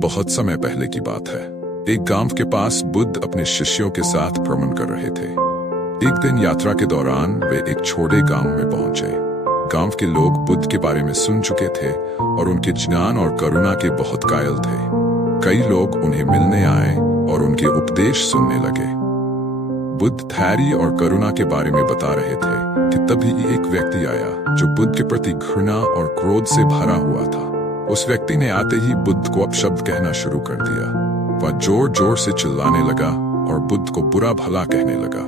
बहुत समय पहले की बात है। एक गांव के पास बुद्ध अपने शिष्यों के साथ भ्रमण कर रहे थे। एक दिन यात्रा के दौरान वे एक छोटे गांव में पहुंचे। गांव के लोग बुद्ध के बारे में सुन चुके थे और उनके ज्ञान और करुणा के बहुत कायल थे। कई लोग उन्हें मिलने आए और उनके उपदेश सुनने लगे। बुद्ध धैर्य और करुणा के बारे में बता रहे थे कि तभी एक व्यक्ति आया जो बुद्ध के प्रति घृणा और क्रोध से भरा हुआ था। उस व्यक्ति ने आते ही बुद्ध को अपशब्द कहना शुरू कर दिया। वह जोर जोर से चिल्लाने लगा और बुद्ध को बुरा भला कहने लगा।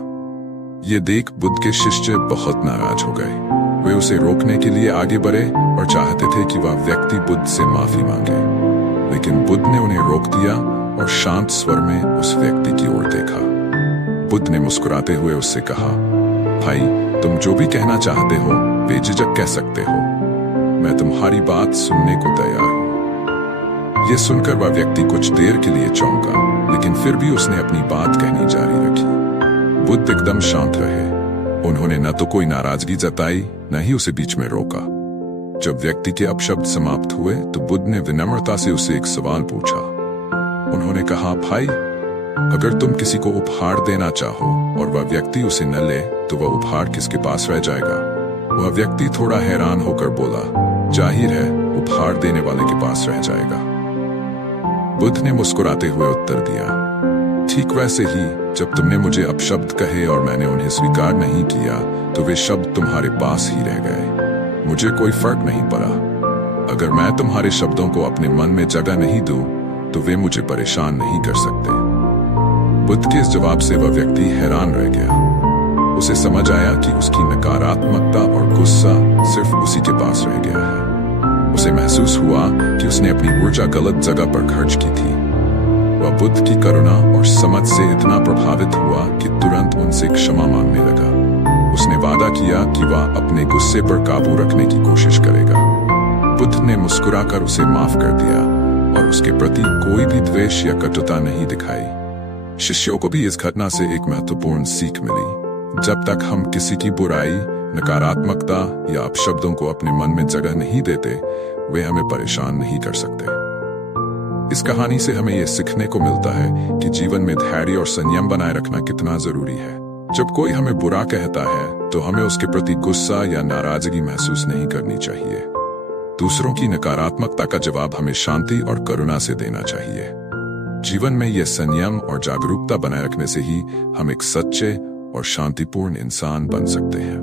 ये देख बुद्ध के शिष्य बहुत नाराज हो गए। वे उसे रोकने के लिए आगे बढ़े और चाहते थे कि वह व्यक्ति बुद्ध से माफी मांगे, लेकिन बुद्ध ने उन्हें रोक दिया और शांत स्वर में उस व्यक्ति की ओर देखा। बुद्ध ने मुस्कुराते हुए उससे कहा, भाई, तुम जो भी कहना चाहते हो बेझिझक कह सकते हो। मैं तुम्हारी बात सुनने को तैयार हूं। यह सुनकर वह व्यक्ति कुछ देर के लिए चौंका, लेकिन फिर भी उसने अपनी बात कहनी जारी रखी। बुद्ध एकदम शांत रहे। उन्होंने न तो कोई नाराजगी जताई, न ही उसे बीच में रोका। जब व्यक्ति के अपशब्द समाप्त हुए तो बुद्ध ने विनम्रता से उससे एक सवाल पूछा। उन्होंने कहा, भाई, अगर तुम किसी को उपहार देना चाहो और वह व्यक्ति उसे न ले तो वह उपहार किसके पास रह जाएगा? वह व्यक्ति थोड़ा हैरान होकर बोला, जाहिर है उपहार देने वाले के पास रह जाएगा। बुद्ध ने मुस्कुराते हुए उत्तर दिया, ठीक वैसे ही जब तुमने मुझे अपशब्द कहे और मैंने उन्हें स्वीकार नहीं किया तो वे शब्द तुम्हारे पास ही रह गए। मुझे कोई फर्क नहीं पड़ा। अगर मैं तुम्हारे शब्दों को अपने मन में जगह नहीं दूं तो वे मुझे परेशान नहीं कर सकते। बुद्ध के इस जवाब से वह व्यक्ति हैरान रह गया। उसे समझ आया कि उसकी नकारात्मकता और गुस्सा सिर्फ उसी के पास रह गया है। उसे महसूस हुआ कि उसने अपनी ऊर्जा गलत जगह पर खर्च की थी। वह बुद्ध की करुणा और समझ से इतना प्रभावित हुआ कि तुरंत उनसे क्षमा मांगने लगा। उसने वादा किया कि वह अपने गुस्से पर काबू रखने की कोशिश करेगा। बुद्ध ने मुस्कुराकर उसे माफ कर दिया और उसके प्रति कोई भी द्वेष या कटुता नहीं दिखाई। शिष्यों को भी इस घटना से एक महत्वपूर्ण सीख मिली। जब तक हम किसी की बुराई, नकारात्मकता या अपशब्दों को अपने मन में जगह नहीं देते, वे हमें परेशान नहीं कर सकते। इस कहानी से हमें यह सीखने को मिलता है कि जीवन में धैर्य और संयम बनाए रखना कितना जरूरी है। जब कोई हमें बुरा कहता है तो हमें उसके प्रति गुस्सा या नाराजगी महसूस नहीं करनी चाहिए। दूसरों की नकारात्मकता का जवाब हमें शांति और करुणा से देना चाहिए। जीवन में यह संयम और जागरूकता बनाए रखने से ही हम एक सच्चे और शांतिपूर्ण इंसान बन सकते हैं।